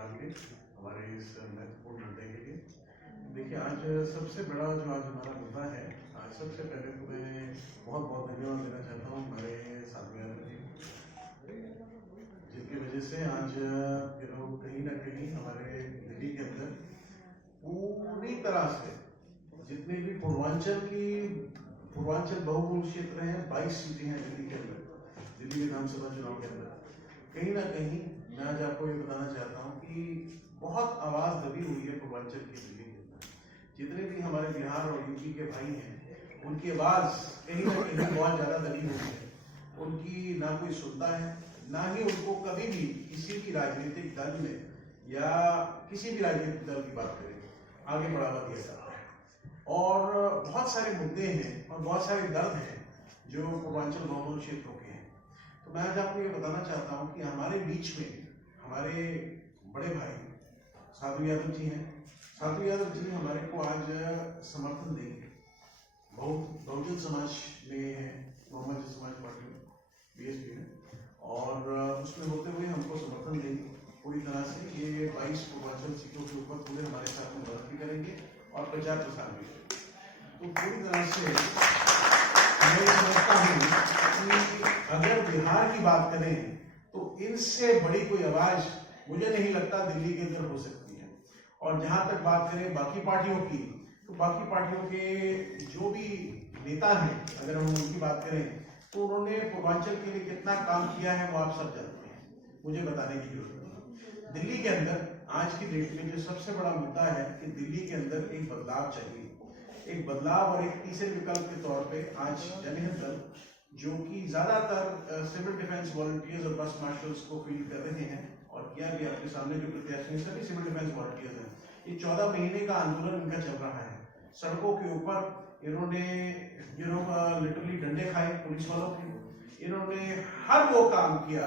निकाल के हमारे इस महत्वपूर्ण मुद्दे के लिए। देखिए, आज सबसे बड़ा जो आज हमारा मुद्दा है, आज सबसे पहले तो मैं बहुत बहुत धन्यवाद देना चाहता हूँ हमारे साथी यादव जी, जिनकी वजह से आज कहीं ना कहीं हमारे दिल्ली के अंदर पूरी तरह से जितने भी पूर्वांचल बहुमूल क्षेत्र हैं, 22 सीटें हैं दिल्ली के अंदर, दिल्ली विधानसभा चुनाव के अंदर, कहीं ना कहीं मैं आज आपको ये बताना चाहता हूँ कि बहुत आवाज दबी हुई है पूर्वांचल की दिल्ली के अंदर। जितने भी हमारे बिहार और यूपी के भाई हैं, उनकी आवाज कहीं ना कहीं बहुत ज्यादा दबी हुई है। उनकी ना कोई सुनता है, ना ही उनको कभी भी किसी भी राजनीतिक दल में या किसी भी राजनीतिक दल की बात करें आगे बढ़ावा दिया जाता है। और बहुत सारे मुद्दे हैं और बहुत सारे दर्द हैं जो पूर्वांचल बहुमूल क्षेत्रों के हैं। तो मैं आज आपको ये बताना चाहता हूँ कि हमारे बीच में हमारे बड़े भाई साधु यादव जी हैं। साधु यादव जी हमारे को आज समर्थन देंगे। बहुजन समाज में है, मोहम्मद समाज पार्टी BSP में, और उसमें होते हुए हमको समर्थन देंगे पूरी तरह से। ये 22 पूर्वांचल सीटों के ऊपर पूरे हमारे साथ में मदद भी करेंगे और प्रचार प्रसार भी करेंगे। तो पूरी तरह से मैं समझता हूँ कि अगर बिहार की बात करें तो इनसे बड़ी कोई आवाज मुझे नहीं लगता दिल्ली के अंदर हो सकती है। और जहां तक बात करें बाकी पार्टियों की, तो बाकी पार्टियों के जो भी नेता हैं, अगर हम उनकी बात करें तो उन्होंने पूर्वांचल के लिए कितना काम किया है वो आप सब जानते हैं, मुझे बताने की जरूरत नहीं। दिल्ली के अंदर आज की डेट में जो सबसे बड़ा मुद्दा है कि दिल्ली के अंदर एक बदलाव चाहिए। एक बदलाव और एक तीसरे विकल्प के तौर पे आज जनहित दल, जो कि ज्यादातर सिविल डिफेंस वॉलंटियर्स और बस मार्शल्स को फील्ड कर रहे हैं, और किया भी आपके सामने जो प्रत्याशी सभी सिविल डिफेंस वॉलंटियर्स हैं। ये 14 महीने का आंदोलन इनका चल रहा है। सड़कों के ऊपर इन्होंने लिटरली डंडे खाए पुलिस वालों के। इन्होंने हर वो काम किया,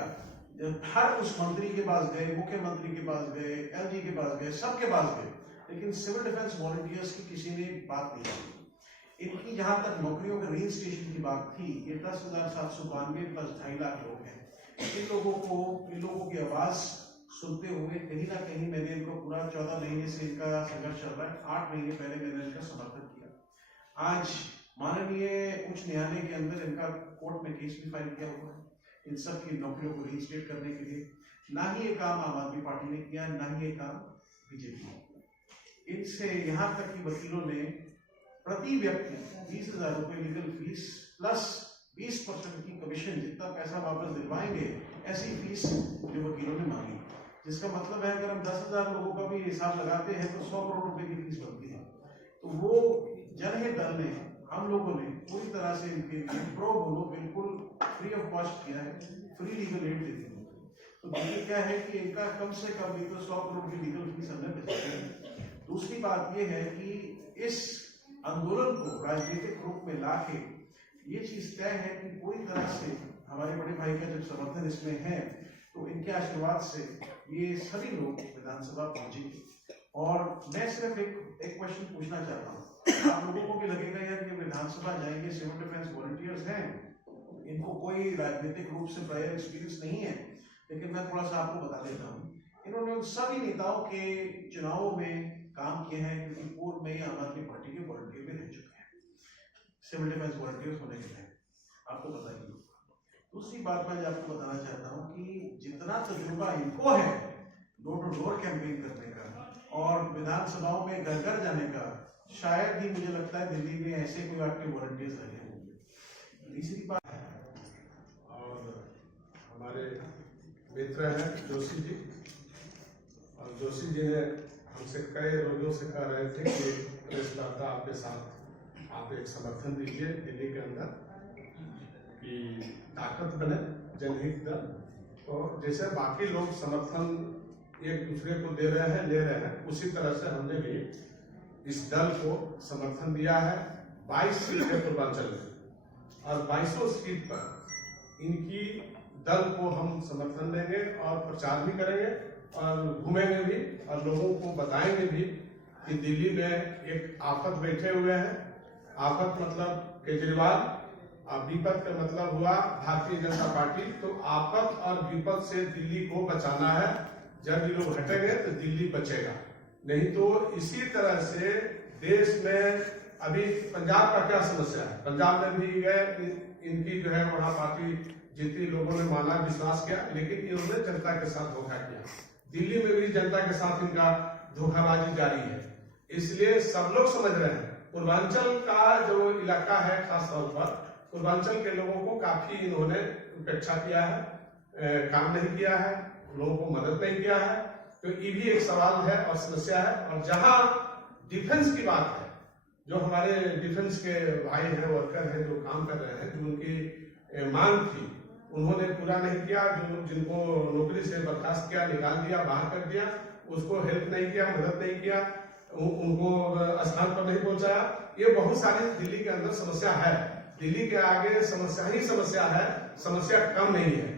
हर उस मंत्री के पास गए, मुख्यमंत्री के पास गए, LG के पास गए, सबके पास गए, लेकिन सिविल डिफेंस वॉलंटियर्स की किसी ने बात नहीं की। इनकी जहां तक नौकरियों के रजिस्ट्रेशन की बात थी, ये 10,792 प्लस 2.5 लाख लोग हैं। इन लोगों की आवाज सुनते हुए कहीं ना कहीं मैंने इनको पूरा 14 महीने से इनका संघर्ष चल रहा है। 8 महीने पहले मैंने इनका समर्थन किया। आज माननीय उच्च न्यायालय के अंदर इनका कोर्ट में केस भी फाइल किया हुआ है इन सब की नौकरियों को रजिस्ट्रेट करने के लिए। ना ही ये काम आम आदमी पार्टी ने किया, ना ही ये काम BJP ने किया। इनसे यहाँ तक कि वकीलों ने प्रति व्यक्ति 20,000 रुपए लीगल फीस प्लस 20% की कमीशन, जितना पैसा वापस दिलवाएंगे ऐसी फीस जो वकीलों ने मांगी। जिसका मतलब है अगर हम 10,000 लोगों का भी हिसाब लगाते हैं तो 100 करोड़ रुपए की फीस बनती है। तो वो जनहित दल ने, हम लोगों ने पूरी तरह से इनके प्रो बोलो बिल्कुल फ्री ऑफ कॉस्ट किया है, फ्री लीगल एड दे दी। तो देखिए क्या है कि इनका कम से कम भी तो 100 करोड़ की लीगल फीस अंदर बचाई है। दूसरी बात यह है कि इस आंदोलन को राजनीतिक रूप में लाके ये चीज तय है कि पूरी तरह से हमारे बड़े भाई का जब समर्थन इसमें है तो इनके आशीर्वाद से ये सभी लोग विधानसभा पहुंचेंगे। और मैं सिर्फ एक क्वेश्चन पूछना चाहता हूँ, आप लोगों को भी लगेगा यार ये विधानसभा जाएंगे, सिविल डिफेंस वॉलंटियर्स हैं, इनको कोई राजनीतिक रूप से प्रायर एक्सपीरियंस नहीं है। लेकिन मैं थोड़ा सा आपको बता देता हूँ, इन्होंने उन सभी नेताओं के चुनावों में काम किए हैं, क्योंकि पूर्व में आम आदमी पार्टी के वॉलंटियर में रह चुके हैं, सिविल डिफेंस वॉलंटियर्स होने के लिए आपको बताइए। दूसरी बात मैं आपको बताना चाहता हूँ कि जितना तजुर्बा इनको है डोर टू डोर कैंपेन करने का और विधानसभाओं में घर घर जाने का, शायद ही मुझे लगता है दिल्ली में ऐसे कोई आपके वॉलंटियर्स रहे होंगे। तीसरी बात, और हमारे मित्र हैं जोशी जी, और जोशी जी ने हमसे कई रोजों से कह रहे थे कि प्रेस वार्ता आपके साथ आप एक समर्थन दीजिए दिल्ली के अंदर कि ताकत बने जनहित दल। तो जैसे बाकी लोग समर्थन एक दूसरे को दे रहे हैं, ले रहे हैं, उसी तरह से हमने भी इस दल को समर्थन दिया है। 22 सीट है पूर्वांचल में, और 22 सीट पर इनकी दल को हम समर्थन देंगे और प्रचार भी करेंगे और घूमेंगे भी और लोगों को बताएंगे भी कि दिल्ली में एक आफत बैठे हुए हैं। आफत मतलब केजरीवाल, विपद का मतलब हुआ भारतीय जनता पार्टी। तो आफत और विपद से दिल्ली को बचाना है, जब ये लोग हटेंगे तो दिल्ली बचेगा। नहीं तो इसी तरह से देश में अभी पंजाब का क्या समस्या है, पंजाब में भी गए, इनकी जो है वहां पार्टी जीती, लोगों ने माना, विश्वास किया, लेकिन इन्होंने जनता के साथ धोखा किया। दिल्ली में भी जनता के साथ इनका धोखाबाजी जारी है। इसलिए सब लोग समझ रहे हैं पूर्वांचल का जो इलाका है, खास तौर पर पूर्वांचल के लोगों को काफी इन्होंने उपेक्षा किया है, काम नहीं किया है, लोगों को मदद नहीं किया है। तो ये भी एक सवाल है और समस्या है। और जहां डिफेंस की बात है, जो हमारे डिफेंस के भाई हैं, वर्कर हैं, जो काम कर रहे हैं, जो उनकी मांग थी उन्होंने पूरा नहीं किया, जो जिनको नौकरी से बर्खास्त किया, निकाल दिया, बाहर कर दिया, उसको हेल्प नहीं किया, मदद नहीं किया, उनको स्थान पर नहीं पहुंचाया। ये बहुत सारी दिल्ली के अंदर समस्या है। दिल्ली के आगे समस्या ही समस्या है, समस्या कम नहीं है।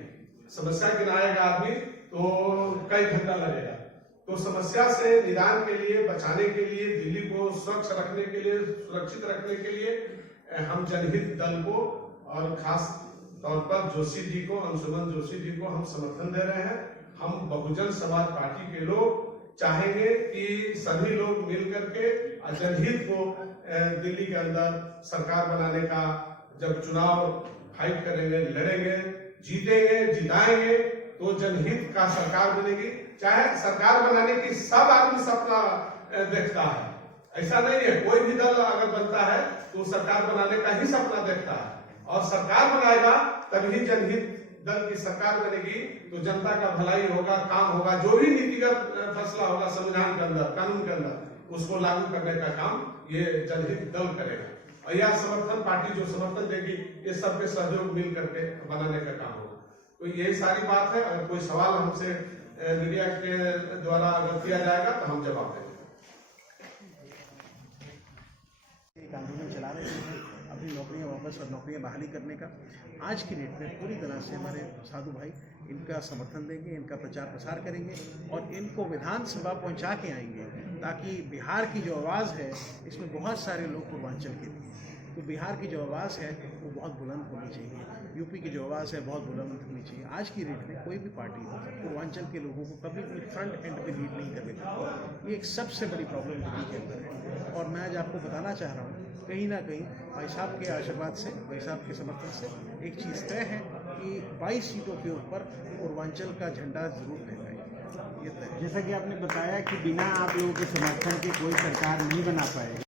समस्या गिनाएगा आदमी तो कई घंटा लगेगा। तो समस्या से निदान के लिए, बचाने के लिए, दिल्ली को स्वच्छ रखने के लिए, सुरक्षित रखने के लिए हम जनहित दल को और खास तौर पर जोशी जी को, अंशुमन जोशी जी को हम समर्थन दे रहे हैं। हम बहुजन समाज पार्टी के लोग चाहेंगे कि सभी लोग मिल करके जनहित को दिल्ली के अंदर सरकार बनाने का, जब चुनाव फाइट करेंगे, लड़ेंगे, जीतेंगे, जिताएंगे तो जनहित का सरकार बनेगी। चाहे सरकार बनाने की सब आदमी सपना देखता है, ऐसा नहीं है। कोई भी दल अगर बनता है तो सरकार बनाने का ही सपना देखता है, और सरकार बनाएगा तभी जनहित दल की सरकार बनेगी, तो जनता का भलाई होगा, काम होगा, जो भी नीतिगत फैसला होगा संविधान के अंदर, कानून के अंदर, उसको लागू करने का काम ये जनहित दल करेगा। और यह समर्थन पार्टी जो समर्थन देगी, ये सबके सहयोग मिल करके बनाने का काम होगा। तो यही सारी बात है। अगर कोई सवाल हमसे मीडिया के द्वारा अगर किया जाएगा तो हम जवाब देंगे। एक आंदोलन चला रहे हैं अपनी नौकरियां वापस और नौकरियां बहाली करने का। आज की डेट में पूरी तरह से हमारे साधु भाई इनका समर्थन देंगे, इनका प्रचार प्रसार करेंगे और इनको विधानसभा पहुंचा के आएंगे, ताकि बिहार की जो आवाज़ है, इसमें बहुत सारे लोग पूर्वांचल के लिए, तो बिहार की जो आवाज़ है वो बहुत बुलंद होनी चाहिए, यूपी की जो आवाज़ है बहुत बुलंद होनी चाहिए। आज की डेट में कोई भी पार्टी पूर्वांचल के लोगों को कभी भी फ्रंट एंड पे लीड नहीं करने का, ये एक सबसे बड़ी प्रॉब्लम दिल्ली के अंदर है। और मैं आज आपको बताना चाह रहा हूँ, कहीं ना कहीं भाई साहब के आशीर्वाद से, भाई साहब के समर्थन से एक चीज़ तय है कि 22 सीटों के ऊपर पूर्वांचल का झंडा जरूर फहराएगा, ये तय है। जैसा कि आपने बताया कि बिना आप लोगों के समर्थन के कोई सरकार नहीं बना पाएगी।